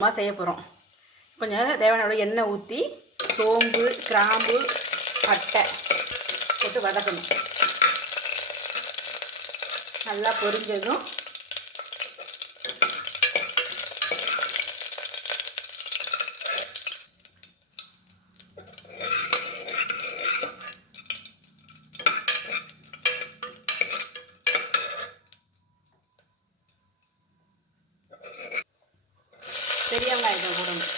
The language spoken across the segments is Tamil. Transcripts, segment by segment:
செய்ய போகிறோம். கொஞ்சம் தேவையான எண்ணெய் ஊற்றி சோம்பு கிராம்பு பட்டை போட்டு வதக்கணும். நல்லா பொரிஞ்சதும் பெரிய வெங்காயத்தை போடணும்.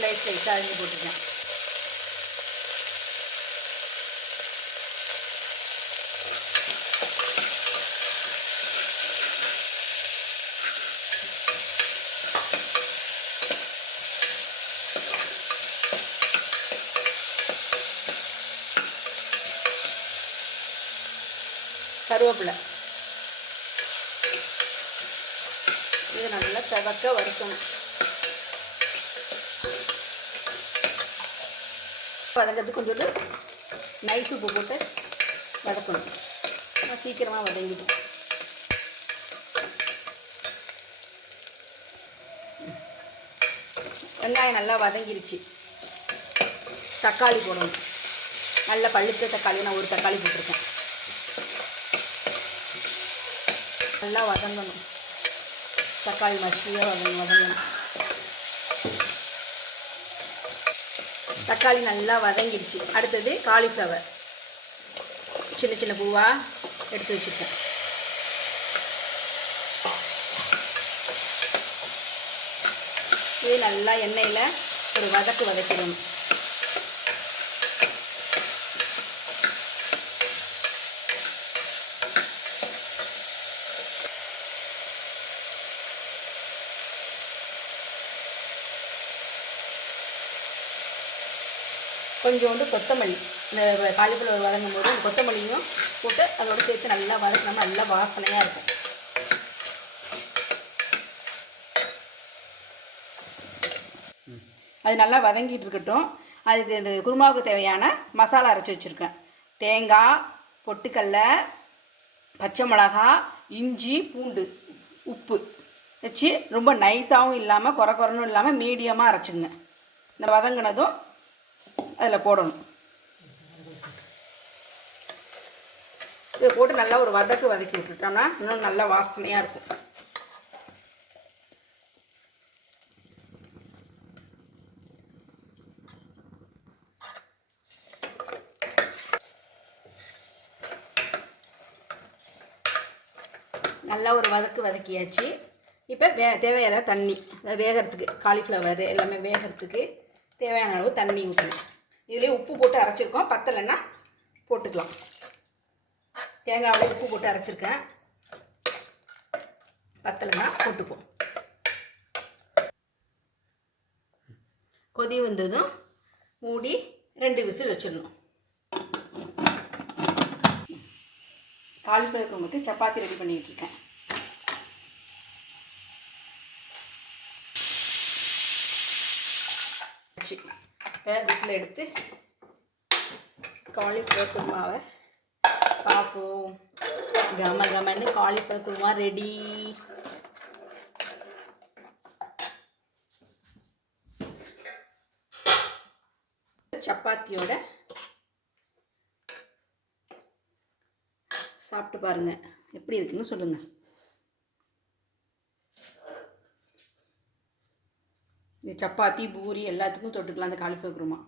ஸ்லைஸாக அரிஞ்சு போட்டுருக்கேன். கருவேப்பிலை இது நல்லா செவக்க வறுக்கணும். வதங்கிறதுக்கு கொஞ்சோண்டு நைஸ் உப்பு போட்டு வதக்கணும். சீக்கிரமாக வதங்கிடும். வெங்காயம் நல்லா வதங்கிருச்சு. தக்காளி போடணும். நல்ல பழுத்த தக்காளி, நான் ஒரு தக்காளி போட்டிருக்கேன். நல்லா வதங்கணும். தக்காளி மசியாக வதங்கணும். தக்காளி நல்லா வதங்கிடுச்சு. அடுத்தது காலிஃப்ளவர் சின்ன சின்ன பூவாக எடுத்து வச்சுருக்கேன். இது நல்லா எண்ணெயில் ஒரு வதக்கிடணும். கொஞ்சோண்டு கொத்தமல்லி, இந்த காலிஃப்ளவர் வதங்கும் போது அந்த கொத்தமல்லியும் போட்டு அதோடு சேர்த்து நல்லா வதக்கினோம்னா நல்லா வாசனையாக இருக்கும். அது நல்லா வதங்கிட்டு இருக்கட்டும். அதுக்கு இந்த குருமாவுக்கு தேவையான மசாலா அரைச்சி வச்சுருக்கேன். தேங்காய், பொட்டுக்கடலை, பச்சை மிளகா, இஞ்சி, பூண்டு, உப்பு வச்சு ரொம்ப நைஸாகவும் இல்லாமல் குறன்னு இல்லாமல் மீடியமாக அரைச்சிங்க. இந்த வதங்கினதும் அதில் போடணும். இதை போட்டு நல்லா ஒரு வதக்கி விட்டுட்டோம்னா இன்னும் நல்லா வாசனையாக இருக்கும். நல்லா ஒரு வதக்கியாச்சு. இப்போ தேவையான தண்ணி, வேகிறதுக்கு காலிஃப்ளவர் எல்லாமே வேகிறதுக்கு தேவையான அளவு தண்ணி ஊற்றணும். இதிலே உப்பு போட்டு அரைச்சிருக்கோம். பத்தலைன்னா போட்டுக்கலாம். தேங்காவிலே உப்பு போட்டு அரைச்சிருக்கேன். பத்தலைன்னா போட்டுப்போம். கொதி வந்ததும் மூடி 2 விசில் வச்சிடணும். காலிஃப்ளவர் குருமாக்கு சப்பாத்தி ரெடி பண்ணிட்டு இருக்கேன். விசில் எடுத்து காலிஃப்ளவர் குருமாவை பார்ப்போம். கமன்னு காலிஃப்ளவர் குருமா ரெடி. சப்பாத்தியோட சாப்பிட்டு பாருங்க, எப்படி இருக்குன்னு சொல்லுங்க. இந்த சப்பாத்தி பூரி எல்லாத்துக்கும் தொட்டுக்கலாம் அந்த காலிஃப்ளவர் குருமா.